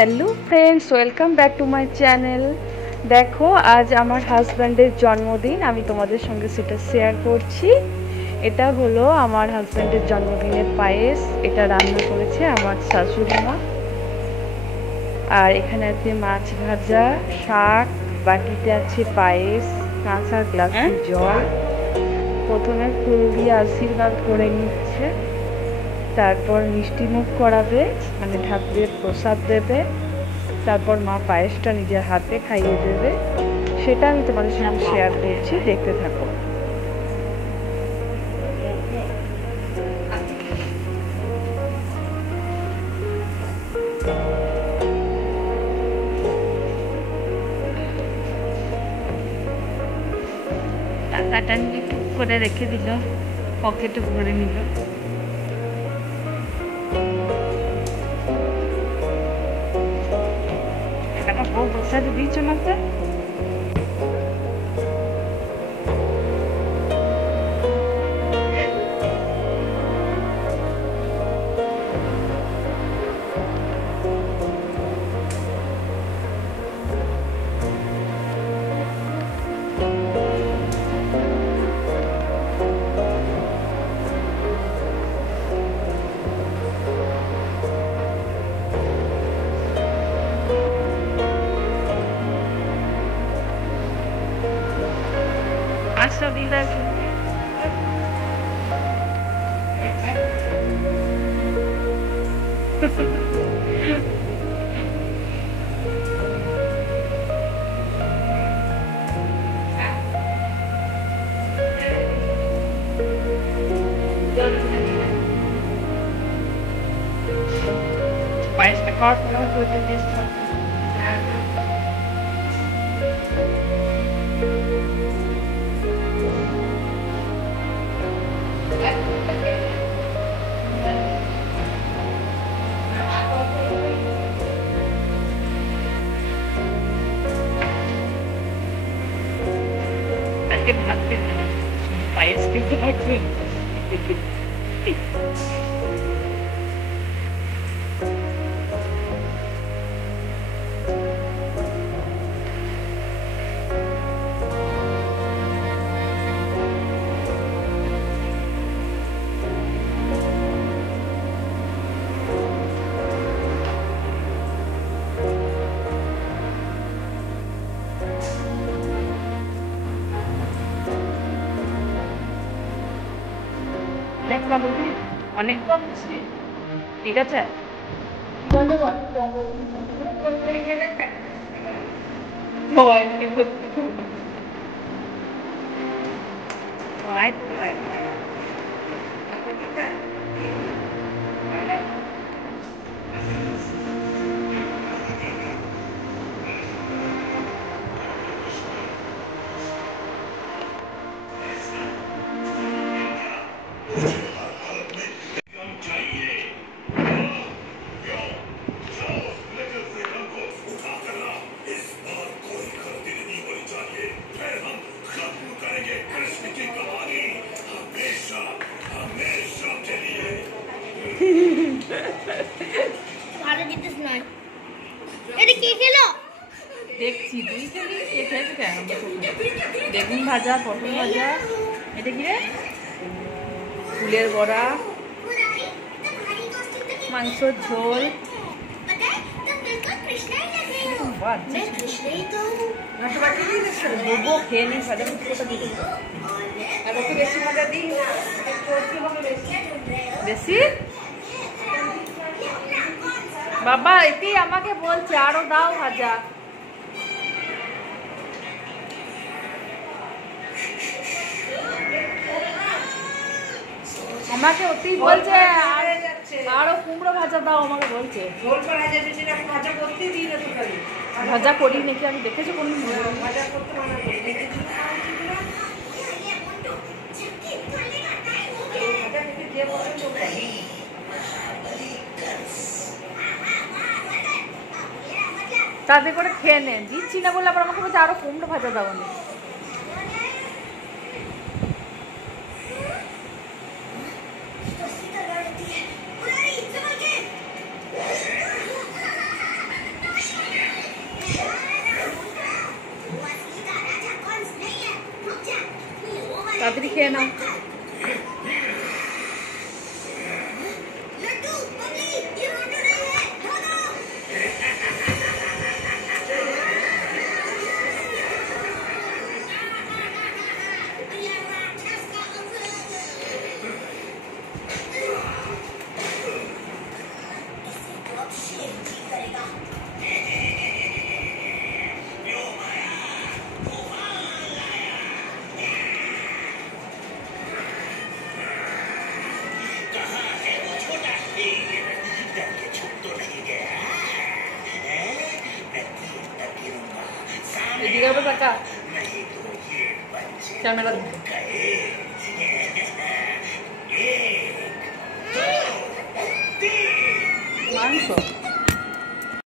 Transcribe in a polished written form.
Hello friends, welcome back to my channel. দেখো, আজ আমার হাজব্যান্ডের জন্মদিন, আমি তোমাদের সঙ্গে সেটা শেয়ার করছি। এটা হলো আমার হাজব্যান্ডের জন্মদিনের পায়েস। এটা রান্না করেছে আমার শাশুড়ি মা। আর এখানে আছে মাছ ভাজা, শাক, বাটিতে আছে পায়েস, কাঁচা গ্লাসে জল। প্রথমে ফুল দিয়ে আশীর্বাদ করে নিচ্ছে, তারপর মিষ্টি মুখ করাবে, মানে ঠাকুরের প্রসাদ দেবে, তারপর মা পায়েসটা নিজের হাতে খাইয়ে দেবে। সেটা আমি তোমাদের সঙ্গে শেয়ার করছি, দেখতে থাকো। টাকাটা নিয়ে টুক করে রেখে দিল, পকেটে ভরে নিল। টাকাটা বউ বসাতে দিয়েছ না তো? আচ্ছা দিদা, পায়েসটা খাওয়ার পর দুধটা টেস্ট করতে। ভাত পেতে পায়েস খেতে থাকবে। অনেক কম ঠিক আছে। দেখছি তুই খেলি, কে খেয়েছে কেন? বেগুন ভাজা, পটল ভাজা, এটা কি রে? ফুলের বড়া, মাংসর ঝোল। খেয়ে নি ভাজা বেশি ভাজা দিই, বেশি বাবা এটি আমাকে বলছে আরো দাও ভাজা। আমাকে ওটি বলছে আরো কুমড়ো ভাজা দাও, আমাকে বলছে। ভাজা করি নাকি আমি দেখেছি কোন তাতে করে খেয়ে নেন। দিচ্ছি না বলে আবার আমাকে বলছে আরো কুমড়ো ভাজা দাও। তাড়াতাড়ি খেয়ে নাও। कैमरा